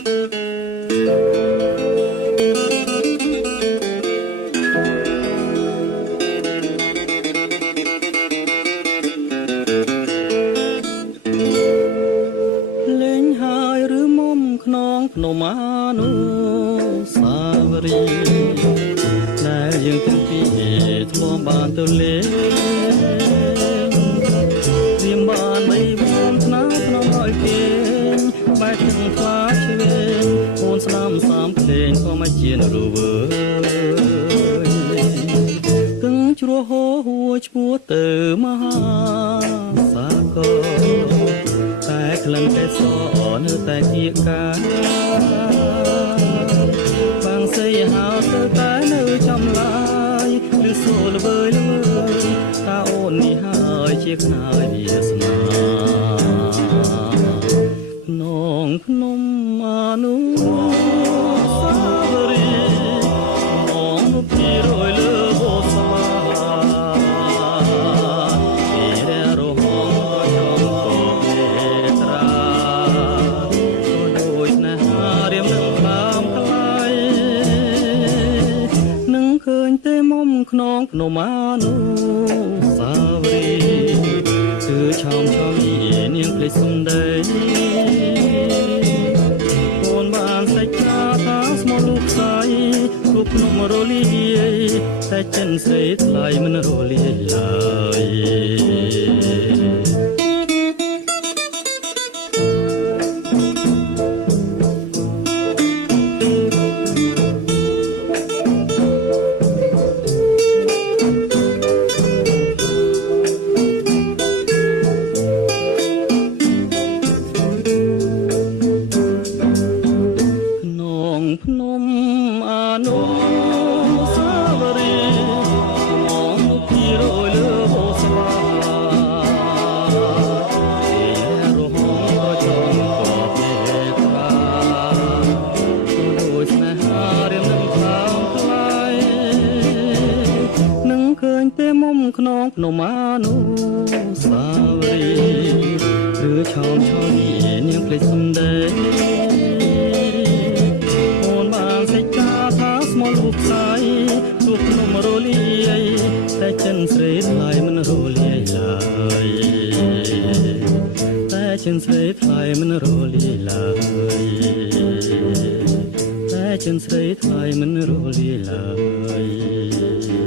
លេងហើយឬមុំខ្នងភ្នំអានុសាវរីយ៍ដែលយើងទាំងពីរធ្លាប់បានទៅលេងព្រាមបានបីវងថ្នាក្នុងឲ្យគេងបែកទាំងខ្លាឆ្វេងអូនស្ដាំសាមភ្លេងក៏មកជានរវើគឹងជ្រោះហូរហួរឈ្មោះទៅមហាសាគរតែក្លិនតែសនៅតែគៀកកាបាំងសីហៅទៅតែនៅចំឡាយឬសូលវើយលើតាអូននេះហើយជាខ្នើយវាសនាក្នុងភ្នំអានុសាវរីយ៍មងនោះពីរយលើបោស្មាពីររហងចង់ក៏មេត្រាក៏ដូចណារៀមនឹងតាមថ្លៃនឹងឃើញទេមុំខ្នងភ្នំអានុសាវរីយ៍គឺឆោមឆោមនាងភ្លេចសំដីអូនបានសេចក្ដីថាស្មោះលោកស្រីរូបភ្នំរលាយតែចិនស្រីថ្លៃមិនរលាយឡើយភ្នំអានុសាវរីយ៍មងនោះពីរយលើបោស្វាពីរហងក៏ចង់ក៏មេត្រាក៏ដូចស្នេហារៀមនឹងខ្លាំងថ្លៃនឹងឃើញទេមុំខ្នងភ្នំអានុសាវរីយ៍ឬឆោមឆោមនាងភ្លេចសំដីលោកស្រីទូភ្នំរលាយតែចិនស្រីថ្លៃមិនរលាយឡើយតែចិនស្រីថ្លៃមិនរលាយឡើយតែចិនស្រីថ្លៃមិនរលាយឡើយ